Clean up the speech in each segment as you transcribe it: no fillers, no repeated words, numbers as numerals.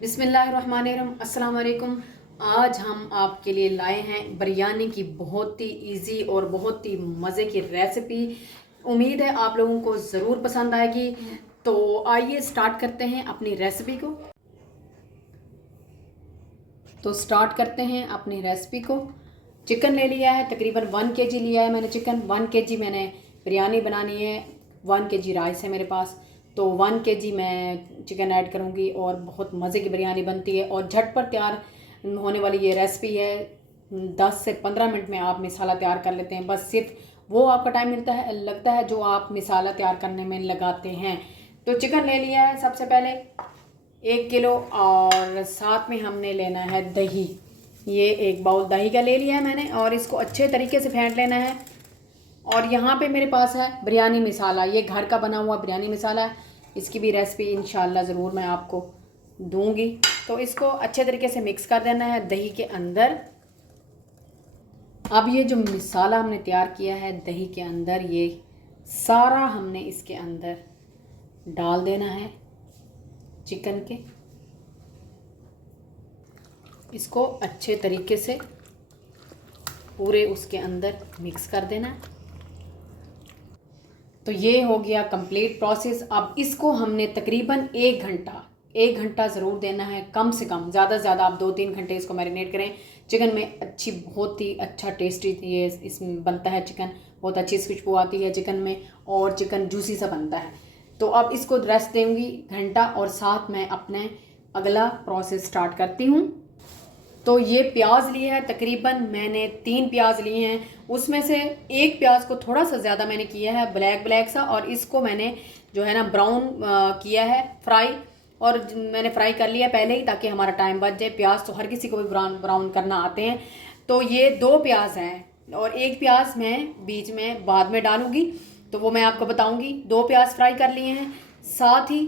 बिस्मिल्लाहिर्रहमानिर्रहीम, अस्सलाम वालेकुम। आज हम आपके लिए लाए हैं बिरयानी की बहुत ही इजी और बहुत ही मज़े की रेसिपी। उम्मीद है आप लोगों को ज़रूर पसंद आएगी। तो आइए स्टार्ट करते हैं अपनी रेसिपी को। चिकन ले लिया है, तकरीबन 1 केजी लिया है मैंने चिकन। 1 केजी मैंने बिरयानी बनानी है। 1 केजी राइस है मेरे पास, तो 1 केजी मैं चिकन ऐड करूँगी और बहुत मज़े की बिरयानी बनती है और झटपट तैयार होने वाली ये रेसिपी है। 10 से 15 मिनट में आप मसाला तैयार कर लेते हैं। बस सिर्फ वो आपका टाइम लगता है जो आप मसाला तैयार करने में लगाते हैं। तो चिकन ले लिया है सबसे पहले 1 किलो, और साथ में हमने लेना है दही। ये 1 बाउल दही का ले लिया है मैंने और इसको अच्छे तरीके से फेंट लेना है। और यहाँ पे मेरे पास है बिरयानी मसाला, ये घर का बना हुआ बिरयानी मसाला है। इसकी भी रेसिपी इंशाल्लाह ज़रूर मैं आपको दूंगी। तो इसको अच्छे तरीके से मिक्स कर देना है दही के अंदर। अब ये जो मसाला हमने तैयार किया है दही के अंदर, ये सारा हमने इसके अंदर डाल देना है चिकन के। इसको अच्छे तरीके से पूरे उसके अंदर मिक्स कर देना है। तो ये हो गया कंप्लीट प्रोसेस। अब इसको हमने तकरीबन 1 घंटा ज़रूर देना है, कम से कम। ज़्यादा से ज़्यादा आप 2-3 घंटे इसको मैरिनेट करें। चिकन में अच्छी, बहुत ही अच्छा टेस्टी ये इसमें बनता है चिकन। बहुत अच्छी खुशबू आती है चिकन में और चिकन जूसी सा बनता है। तो अब इसको रेस्ट दूंगी घंटा, और साथ में अपने अगला प्रोसेस स्टार्ट करती हूँ। तो ये प्याज लिए है, तकरीबन मैंने 3 प्याज लिए हैं। उसमें से एक प्याज को थोड़ा सा ज़्यादा मैंने किया है ब्लैक सा, और इसको मैंने जो है ना ब्राउन किया है फ्राई। और मैंने फ्राई कर लिया पहले ही, ताकि हमारा टाइम बच जाए। प्याज तो हर किसी को भी ब्राउन करना आते हैं। तो ये 2 प्याज हैं और 1 प्याज मैं बीच में बाद में डालूंगी, तो वो मैं आपको बताऊंगी। 2 प्याज फ्राई कर लिए हैं, साथ ही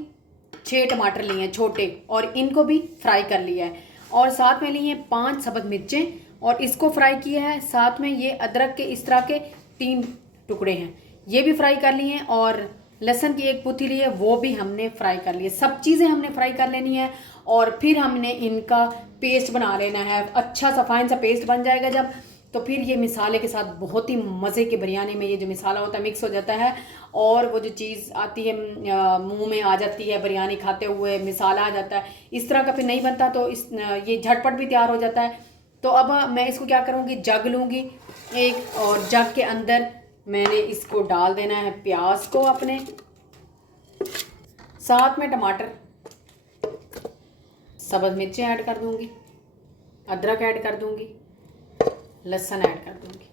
6 टमाटर लिए हैं छोटे, और इनको भी फ्राई कर लिया है। और साथ में लिए हैं 5 सब्ज़ मिर्चें और इसको फ्राई किया है। साथ में ये अदरक के इस तरह के 3 टुकड़े हैं, ये भी फ्राई कर लिए हैं। और लहसुन की 1 पुथी ली है, वो भी हमने फ्राई कर लिए। सब चीज़ें हमने फ्राई कर लेनी है और फिर हमने इनका पेस्ट बना लेना है। अच्छा सा फाइन सा पेस्ट बन जाएगा जब, तो फिर ये मसाले के साथ बहुत ही मज़े की बिरयानी में ये जो मसाला होता है मिक्स हो जाता है, और वो जो चीज़ आती है मुंह में आ जाती है बिरयानी खाते हुए, मसाला आ जाता है। इस तरह का फिर नहीं बनता, तो ये झटपट भी तैयार हो जाता है। तो अब मैं इसको क्या करूँगी, जग लूँगी एक, और जग के अंदर मैंने इसको डाल देना है प्याज को अपने, साथ में टमाटर, सब्ज़ मिर्चें ऐड कर दूँगी, अदरक ऐड कर दूँगी, लहसुन ऐड कर दूँगी।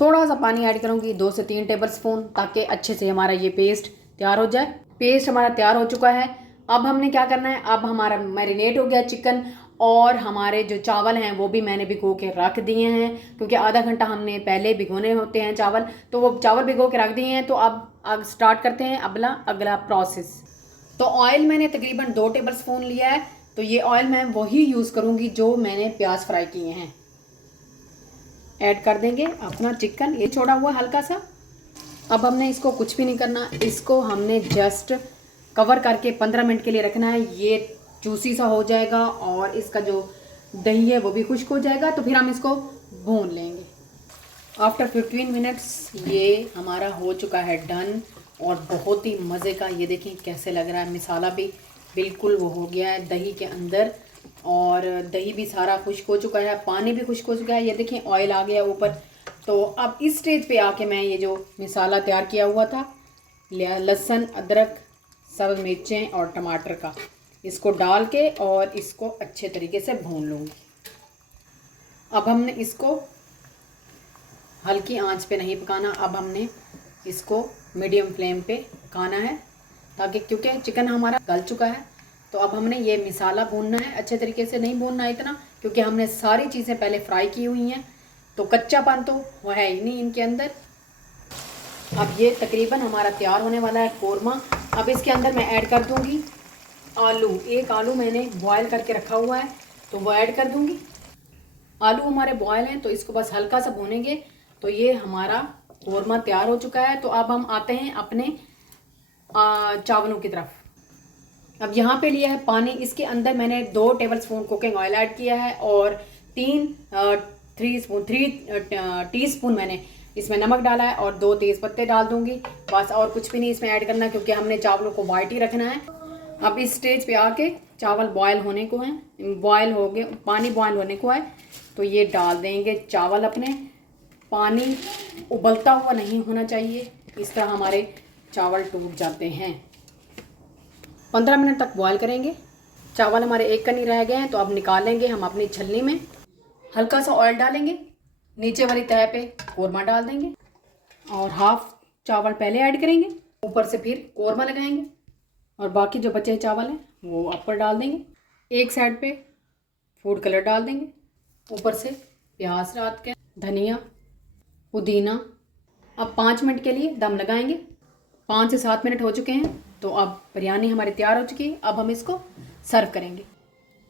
थोड़ा सा पानी ऐड करूँगी 2 से 3 टेबल स्पून, ताकि अच्छे से हमारा ये पेस्ट तैयार हो जाए। पेस्ट हमारा तैयार हो चुका है। अब हमने क्या करना है, अब हमारा मैरिनेट हो गया चिकन, और हमारे जो चावल हैं वो भी मैंने भिगो के रख दिए हैं, क्योंकि आधा घंटा हमने पहले भिगोने होते हैं चावल, तो वो चावल भिगो के रख दिए हैं। तो अब स्टार्ट करते हैं अगला प्रोसेस। तो ऑयल मैंने तकरीबन 2 टेबल स्पून लिया है। तो ये ऑयल मैं वही यूज़ करूँगी जो मैंने प्याज फ्राई किए हैं। ऐड कर देंगे अपना चिकन, ये छोड़ा हुआ हल्का सा। अब हमने इसको कुछ भी नहीं करना, इसको हमने जस्ट कवर करके 15 मिनट के लिए रखना है। ये जूसी सा हो जाएगा और इसका जो दही है वो भी खुश्क हो जाएगा, तो फिर हम इसको भून लेंगे। आफ्टर 15 मिनट्स ये हमारा हो चुका है डन, और बहुत ही मज़े का, ये देखिए कैसे लग रहा है। मसाला भी बिल्कुल वो हो गया है दही के अंदर, और दही भी सारा खुश्क हो चुका है, पानी भी खुश्क हो चुका है। ये देखिए ऑयल आ गया ऊपर। तो अब इस स्टेज पे आके मैं ये जो मसाला तैयार किया हुआ था, लहसुन, अदरक, सब्ज़ मिर्चें और टमाटर का, इसको डाल के और इसको अच्छे तरीके से भून लूँगी। अब हमने इसको हल्की आंच पे नहीं पकाना, अब हमने इसको मीडियम फ्लेम पे पकाना है, ताकि क्योंकि चिकन हमारा गल चुका है। तो अब हमने ये मसाला भूनना है, अच्छे तरीके से नहीं भूनना इतना, क्योंकि हमने सारी चीज़ें पहले फ्राई की हुई हैं, तो कच्चापन तो वो है ही नहीं इनके अंदर। अब ये तकरीबन हमारा तैयार होने वाला है कोरमा। अब इसके अंदर मैं ऐड कर दूँगी आलू। 1 आलू मैंने बॉयल करके रखा हुआ है, तो वो ऐड कर दूँगी। आलू हमारे बॉयल हैं, तो इसको बस हल्का सा भूनेंगे, तो ये हमारा कोरमा तैयार हो चुका है। तो अब हम आते हैं अपने चावलों की तरफ। अब यहाँ पे लिया है पानी, इसके अंदर मैंने 2 टेबलस्पून कुकिंग ऑयल ऐड किया है और 3 टीस्पून मैंने इसमें नमक डाला है और 2 तेज़ पत्ते डाल दूंगी। बस और कुछ भी नहीं इसमें ऐड करना, क्योंकि हमने चावलों को वाइट ही रखना है। अब इस स्टेज पे आके चावल बॉयल होने को हैं, बॉयल हो गए, पानी बॉयल होने को है, तो ये डाल देंगे चावल अपने। पानी उबलता हुआ नहीं होना चाहिए, इस तरह हमारे चावल टूट जाते हैं। 15 मिनट तक बॉयल करेंगे। चावल हमारे एक कनी रह गए हैं, तो अब निकालेंगे हम अपनी छलनी में। हल्का सा ऑयल डालेंगे, नीचे वाली तह पे कोरमा डाल देंगे और हाफ चावल पहले ऐड करेंगे, ऊपर से फिर कोरमा लगाएंगे और बाकी जो बचे चावल हैं वो ऊपर डाल देंगे। एक साइड पे फूड कलर डाल देंगे, ऊपर से प्याज रात के, धनिया, पुदीना। अब 5 मिनट के लिए दम लगाएंगे। 5 से 7 मिनट हो चुके हैं, तो अब बिरयानी हमारी तैयार हो चुकी है। अब हम इसको सर्व करेंगे।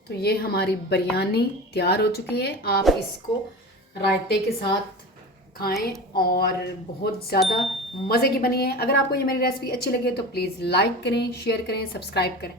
तो ये हमारी बिरयानी तैयार हो चुकी है। आप इसको रायते के साथ खाएं और बहुत ज़्यादा मज़े की बनी है। अगर आपको ये मेरी रेसिपी अच्छी लगे तो प्लीज़ लाइक करें, शेयर करें, सब्सक्राइब करें।